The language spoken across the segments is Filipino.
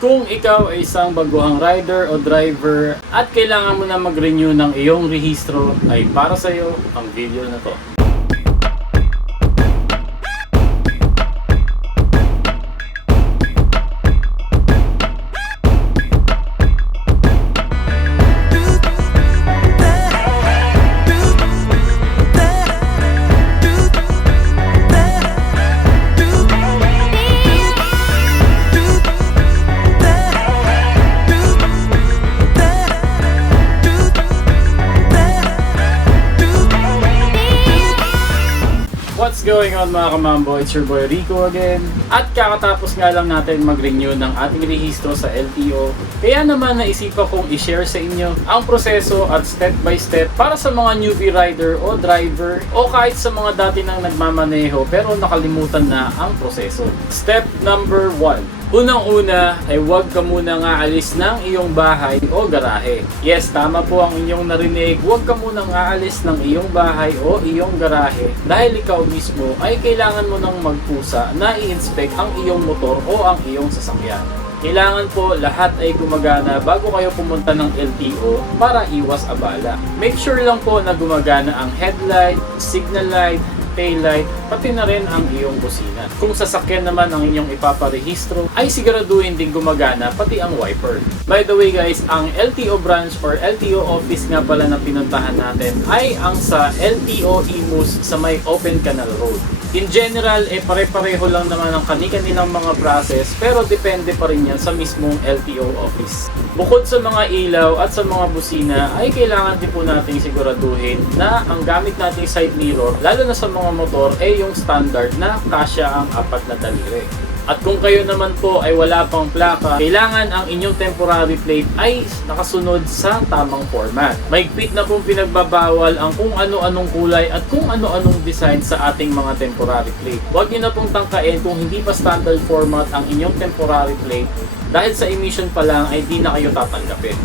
Kung ikaw ay isang baguhang rider o driver at kailangan mo na mag-renew ng iyong rehistro, ay para sa iyo ang video na to. What's going on mga kamambo? It's your boy Rico again. At kakatapos nga lang natin mag-renew ng ating rehistro sa LTO. Kaya naman naisipan kong i-share sa inyo ang proseso at step by step para sa mga newbie rider o driver o kahit sa mga dati nang nagmamaneho pero nakalimutan na ang proseso. Step number 1. Unang-una ay huwag ka munang aalis ng iyong bahay o garahe. Yes, tama po ang inyong narinig. Huwag ka munang aalis ng iyong bahay o iyong garahe dahil ikaw mismo ay kailangan mo nang magpusa na i-inspect ang iyong motor o ang iyong sasakyan. Kailangan po lahat ay gumagana bago kayo pumunta ng LTO para iwas abala. Make sure lang po na gumagana ang headlight, signal light, taillight, pati na rin ang iyong busina. Kung sasakyan naman ang inyong ipaparehistro, ay siguraduhin din gumagana pati ang wiper. By the way guys, ang LTO branch or LTO office nga pala na pinuntahan natin ay ang sa LTO Imus sa may Open Canal Road. In general, pare-pareho lang naman ang kani-kanilang mga process pero depende pa rin yan sa mismong LTO office. Bukod sa mga ilaw at sa mga busina ay kailangan din po nating siguraduhin na ang gamit nating side mirror, lalo na sa mga motor, ay yung standard na kasya ang 4 na daliri. At kung kayo naman po ay wala pang plaka, kailangan ang inyong temporary plate ay nakasunod sa tamang format. Mahigpit na pong pinagbabawal ang kung ano-anong kulay at kung ano-anong design sa ating mga temporary plate. Huwag nyo na pong tangkain kung hindi pa standard format ang inyong temporary plate dahil sa emission pa lang ay di na kayo tatanggapin.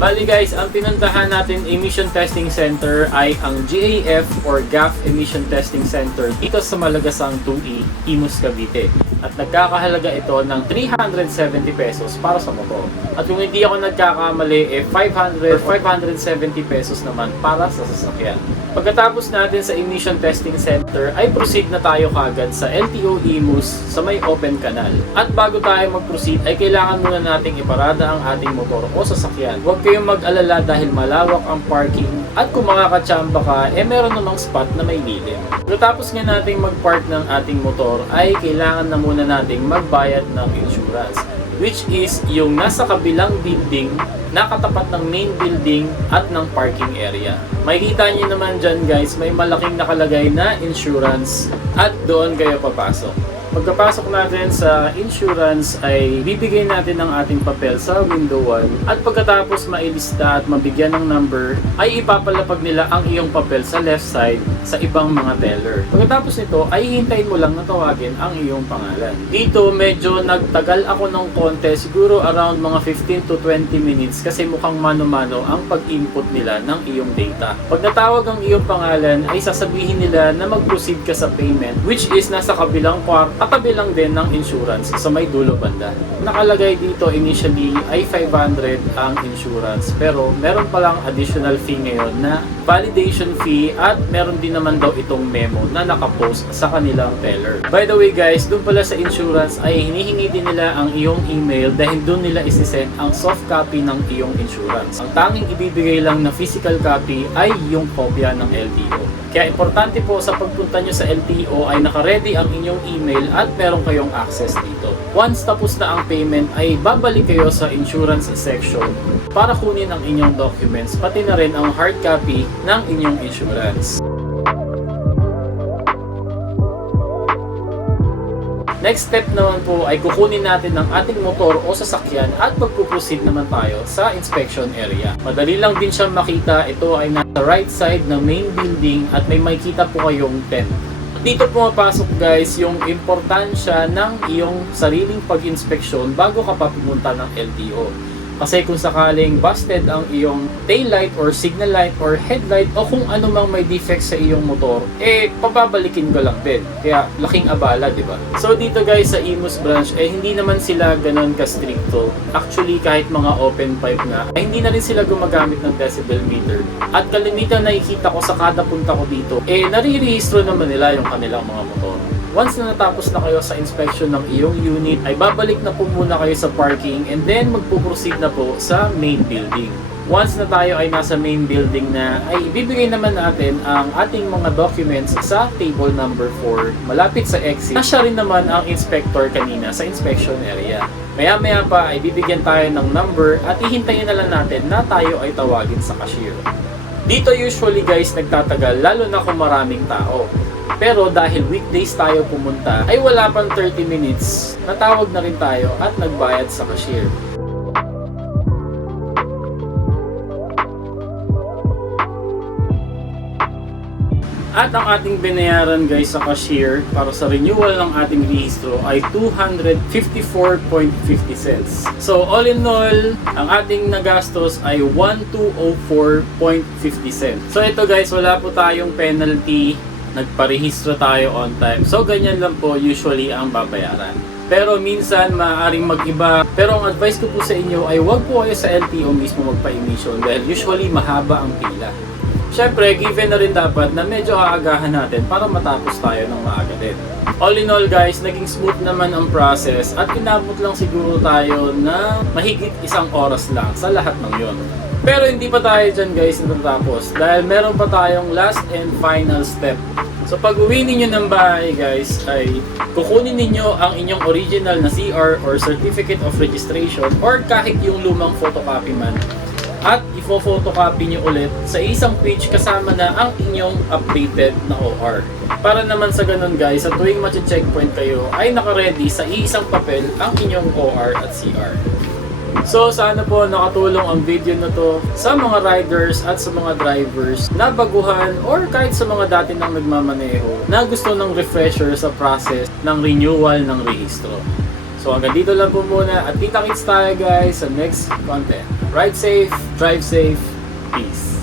Bali guys, ang pinuntahan natin emission testing center ay ang GAF or GAF Emission Testing Center dito sa Malagasang 2E, Imus, Cavite. At nagkakahalaga ito ng 370 pesos para sa motor. At kung hindi ako nagkakamali, 500 or 570 pesos naman para sa sasakyan. Pagkatapos natin sa emission testing center ay proceed na tayo kagad sa LTO Imus sa may open canal. At bago tayo mag-proceed ay kailangan muna nating iparada ang ating motor o sasakyan. Huwag kayong mag-alala dahil malawak ang parking at kung makakatsamba ka, meron namang spot na may lilim. Pagkatapos nga nating mag-park ng ating motor ay kailangan na muna nating magbayad ng insurance, which is yung nasa kabilang building, nakatapat ng main building at ng parking area. Makikita nyo naman dyan guys, may malaking nakalagay na insurance at doon kayo papasok. Pagkapasok natin sa insurance ay bibigay natin ang ating papel sa window 1 at pagkatapos mailista at mabigyan ng number ay ipapalapag nila ang iyong papel sa left side sa ibang mga teller. Pagkatapos nito ay hintayin mo lang na tawagin ang iyong pangalan. Dito medyo nagtagal ako ng konti, siguro around mga 15 to 20 minutes kasi mukhang mano-mano ang pag-input nila ng iyong data. Pag natawag ang iyong pangalan ay sasabihin nila na mag-proceed ka sa payment, which is nasa kabilang kwarto katabi lang din ng insurance sa may dulo banda. Nakalagay dito initially ay 500 ang insurance pero meron palang additional fee ngayon na validation fee at meron din naman daw itong memo na nakapost sa kanilang teller. By the way guys, dun pala sa insurance ay hinihingi din nila ang iyong email dahil dun nila isisend ang soft copy ng iyong insurance. Ang tanging ibibigay lang na physical copy ay yung kopya ng LTO. Kaya importante po sa pagpunta nyo sa LTO ay naka-ready ang inyong email at meron kayong access dito. Once tapos na ang payment ay babalik kayo sa insurance section para kunin ang inyong documents pati na rin ang hard copy ng inyong insurance. Next step naman po ay kukunin natin ang ating motor o sasakyan at magpuproceed naman tayo sa inspection area. Madali lang din siyang makita, ito ay nasa right side ng main building at may makikita po kayong tent. Dito pumapasok guys yung importansya ng iyong sariling pag-inspeksyon bago ka pa pumunta ng LTO. Kasi kung sakaling busted ang iyong taillight or signal light or headlight o kung ano mang may defect sa iyong motor, papabalikin ko lang din. Kaya laking abala, di ba? So dito guys sa Imus branch, hindi naman sila ganon ka-stricto. Actually, kahit mga open pipe nga, hindi na rin sila gumagamit ng decibel meter. At kalimitan nakikita ko sa kada punta ko dito, nare-rehistro naman nila yung kanilang mga motor. Once na natapos na kayo sa inspection ng iyong unit, ay babalik na po muna kayo sa parking and then magpo-proceed na po sa main building. Once na tayo ay nasa main building na, ay ibibigay naman natin ang ating mga documents sa table number 4 malapit sa exit. Nasya rin naman ang inspector kanina sa inspection area. Maya-maya pa ay bibigyan tayo ng number at ihintayin na lang natin na tayo ay tawagin sa cashier. Dito usually guys nagtatagal lalo na kung maraming tao. Pero dahil weekdays tayo pumunta, ay wala pang 30 minutes, natawag na rin tayo at nagbayad sa cashier. At ang ating binayaran guys sa cashier para sa renewal ng ating rehistro ay 254.50 cents. So all in all, ang ating nagastos ay 1204.50 cents. So ito guys, wala po tayong penalty, nagparehistro tayo on time. So ganyan lang po usually ang babayaran. Pero minsan maaaring mag-iba. Pero ang advice ko po sa inyo ay wag po kayo sa LTO mismo magpa-emission dahil usually mahaba ang pila. Syempre, given na rin dapat na medyo aagahan natin para matapos tayo ng maaga din. All in all guys, naging smooth naman ang process at inabot lang siguro tayo na mahigit 1 oras lang sa lahat ng yon. Pero hindi pa tayo dyan guys natatapos dahil meron pa tayong last and final step. So pag uwi ninyo ng bahay guys ay kukunin ninyo ang inyong original na CR or Certificate of Registration or kahit yung lumang photocopy man at ifo-photocopy nyo ulit sa isang page kasama na ang inyong updated na OR. Para naman sa ganun guys, sa tuwing mag-checkpoint kayo ay naka-ready sa isang papel ang inyong OR at CR. So sana po nakatulong ang video na to sa mga riders at sa mga drivers na baguhan or kahit sa mga dati nang nagmamaneho na gusto ng refresher sa process ng renewal ng rehistro. So hanggang dito lang po muna at kita-kits tayo guys sa next content. Ride safe, drive safe, peace!